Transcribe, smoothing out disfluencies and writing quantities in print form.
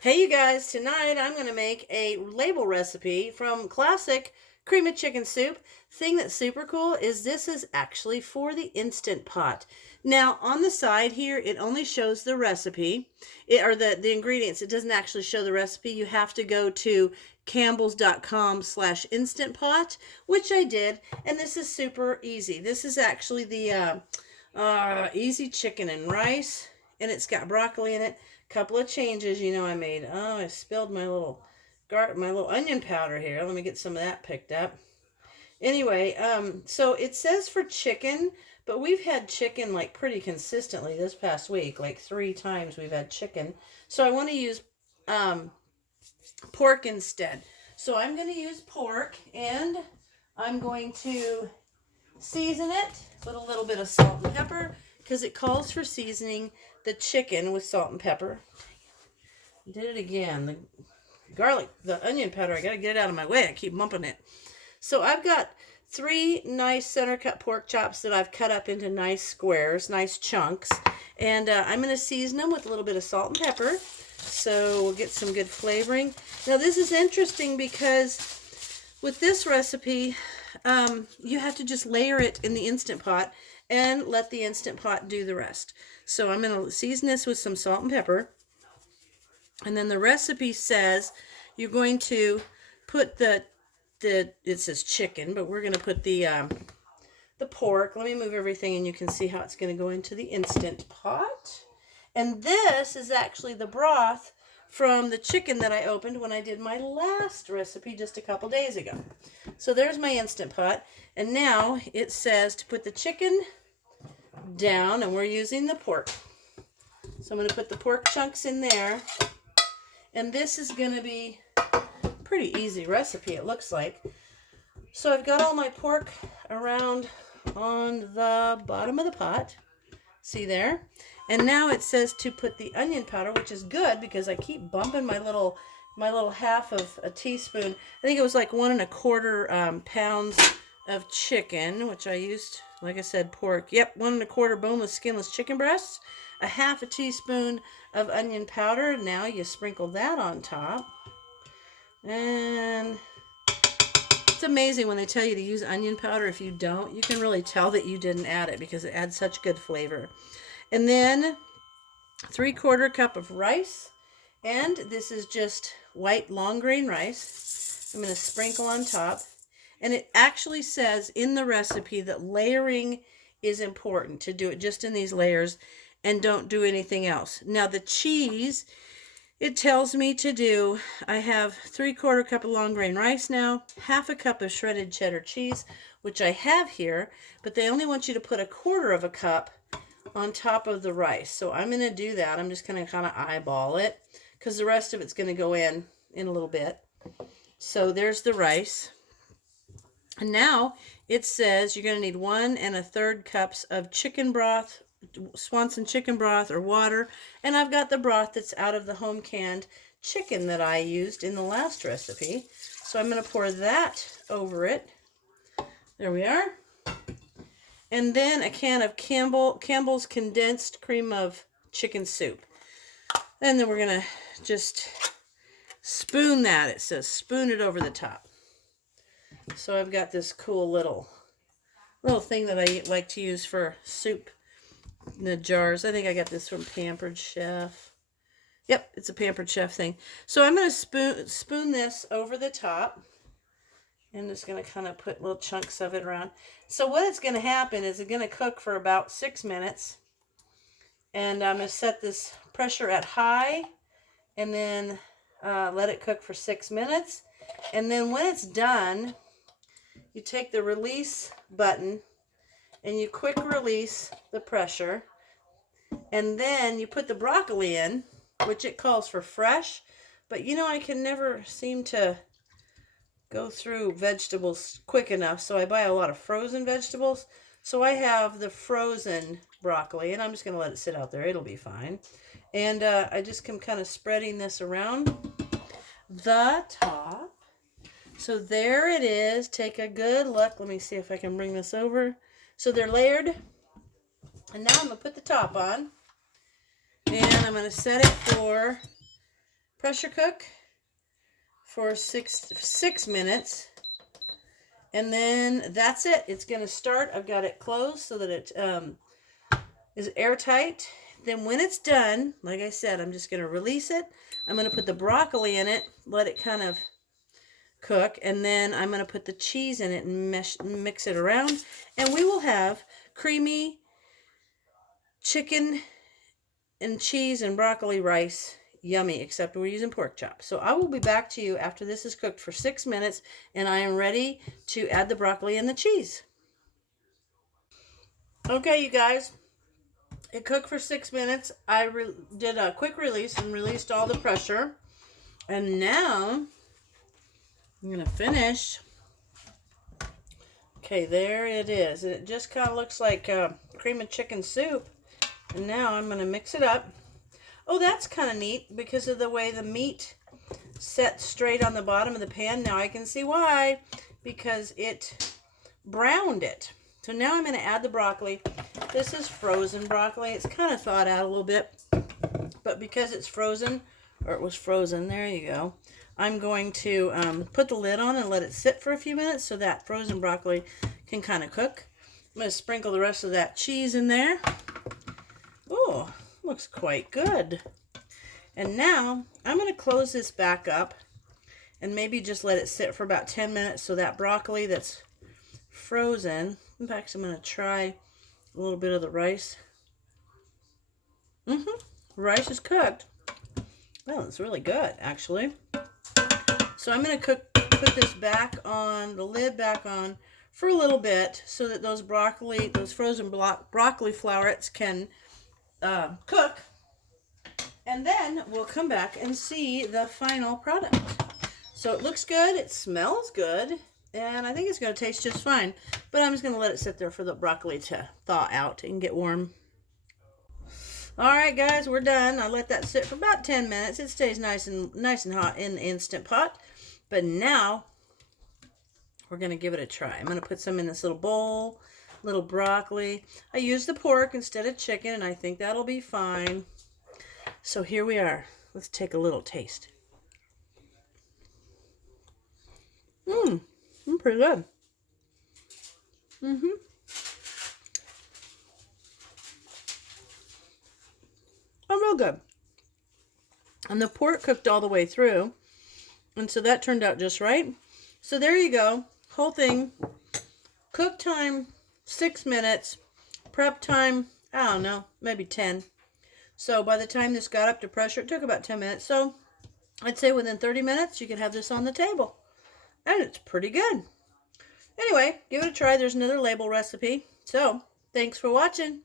Hey you guys, tonight I'm going to make a label recipe from classic cream of chicken soup. Thing that's super cool is this is actually for the Instant Pot. Now on the side here it only shows the recipe, or the ingredients. It doesn't actually show the recipe. You have to go to campbells.com/Instant Pot, which I did, and this is super easy. This is actually the easy chicken and rice, and it's got broccoli in it. Couple of changes, I made. Oh, I spilled my little onion powder here. Let me get some of that picked up. Anyway, so it says for chicken, but we've had chicken like pretty consistently this past week, like 3 times we've had chicken. So I want to use pork instead. So I'm going to use pork, and I'm going to season it with a little bit of salt and pepper because it calls for seasoning the chicken with salt and pepper. Did it again. The garlic, the onion powder, I got to get it out of my way. I keep bumping it. So I've got 3 nice center cut pork chops that I've cut up into nice squares, nice chunks. And I'm going to season them with a little bit of salt and pepper. So we'll get some good flavoring. Now this is interesting because with this recipe, you have to just layer it in the Instant Pot and let the Instant Pot do the rest. So I'm going to season this with some salt and pepper. And then the recipe says you're going to put it says chicken, but we're going to put the pork. Let me move everything and you can see how it's going to go into the Instant Pot. And this is actually the broth from the chicken that I opened when I did my last recipe just a couple days ago. So there's my Instant Pot. And now it says to put the chicken down, and we're using the pork. So I'm going to put the pork chunks in there. And this is going to be a pretty easy recipe, it looks like. So I've got all my pork around on the bottom of the pot. See there? And now it says to put the onion powder, which is good because I keep bumping my little half of a teaspoon. I think it was like 1 1/4 pounds of chicken, which I used, like I said, pork. Yep, 1 1/4 boneless, skinless chicken breasts. A half a teaspoon of onion powder. Now you sprinkle that on top. And it's amazing when they tell you to use onion powder. If you don't, you can really tell that you didn't add it because it adds such good flavor. And then 3/4 cup of rice. And this is just white long grain rice. I'm going to sprinkle on top. And it actually says in the recipe that layering is important, to do it just in these layers and don't do anything else. Now the cheese, it tells me to do, I have 3/4 cup of long grain rice now, half a cup of shredded cheddar cheese, which I have here, but they only want you to put 1/4 cup on top of the rice. So I'm going to do that. I'm just going to kind of eyeball it because the rest of it's going to go in a little bit. So there's the rice. And now it says you're going to need 1 1/3 cups of chicken broth, Swanson chicken broth or water. And I've got the broth that's out of the home canned chicken that I used in the last recipe. So I'm going to pour that over it. There we are. And then a can of Campbell's condensed cream of chicken soup. And then we're going to just spoon that. It says spoon it over the top. So I've got this cool little thing that I like to use for soup in the jars. I think I got this from Pampered Chef. Yep, it's a Pampered Chef thing. So I'm going to spoon this over the top. And just going to kind of put little chunks of it around. So what it's going to happen is it's going to cook for about 6 minutes. And I'm going to set this pressure at high. And then let it cook for 6 minutes. And then when it's done, you take the release button. And you quick release the pressure. And then you put the broccoli in, which it calls for fresh. But I can never seem to go through vegetables quick enough, so I buy a lot of frozen vegetables. So I have the frozen broccoli, and I'm just going to let it sit out there. It'll be fine. And I just am kind of spreading this around the top. So there it is. Take a good look. Let me see if I can bring this over. So they're layered. And now I'm going to put the top on. And I'm going to set it for pressure cook for six minutes. And then that's it. It's going to start. I've got it closed so that it is airtight. Then when it's done, like I said, I'm just going to release it. I'm going to put the broccoli in it, let it kind of cook, and then I'm going to put the cheese in it and mix it around. And we will have creamy chicken and cheese and broccoli rice. Yummy, except we're using pork chops. So I will be back to you after this is cooked for 6 minutes, and I am ready to add the broccoli and the cheese. Okay, you guys, it cooked for 6 minutes. I did a quick release and released all the pressure, and now I'm gonna finish. Okay, there it is. It just kind of looks like cream of chicken soup, and now I'm gonna mix it up. Oh, that's kind of neat because of the way the meat set straight on the bottom of the pan. Now I can see why, because it browned it. So now I'm going to add the broccoli. This is frozen broccoli. It's kind of thawed out a little bit, but because it's frozen, or it was frozen, there you go, I'm going to put the lid on and let it sit for a few minutes so that frozen broccoli can kind of cook. I'm going to sprinkle the rest of that cheese in there. Oh, looks quite good. And now I'm going to close this back up and maybe just let it sit for about 10 minutes so that broccoli that's frozen. In fact, I'm going to try a little bit of the rice. Rice is cooked. Well, it's really good, actually. So I'm going to put this back on, the lid back on for a little bit so that those frozen broccoli florets can cook, and then we'll come back and see the final product. So it looks good, it smells good, and I think it's going to taste just fine, but I'm just going to let it sit there for the broccoli to thaw out and get warm. Alright guys, we're done. I let that sit for about 10 minutes. It stays nice and hot in the Instant Pot, but now we're going to give it a try. I'm going to put some in this little bowl. Little broccoli. I used the pork instead of chicken, and I think that'll be fine. So here we are. Let's take a little taste. Pretty good. Oh, real good. And the pork cooked all the way through, and so that turned out just right. So there you go. Whole thing. Cook time 6 minutes, prep time, I don't know, maybe 10. So by the time this got up to pressure, it took about 10 minutes. So I'd say within 30 minutes, you could have this on the table. And it's pretty good. Anyway, give it a try. There's another label recipe. So thanks for watching.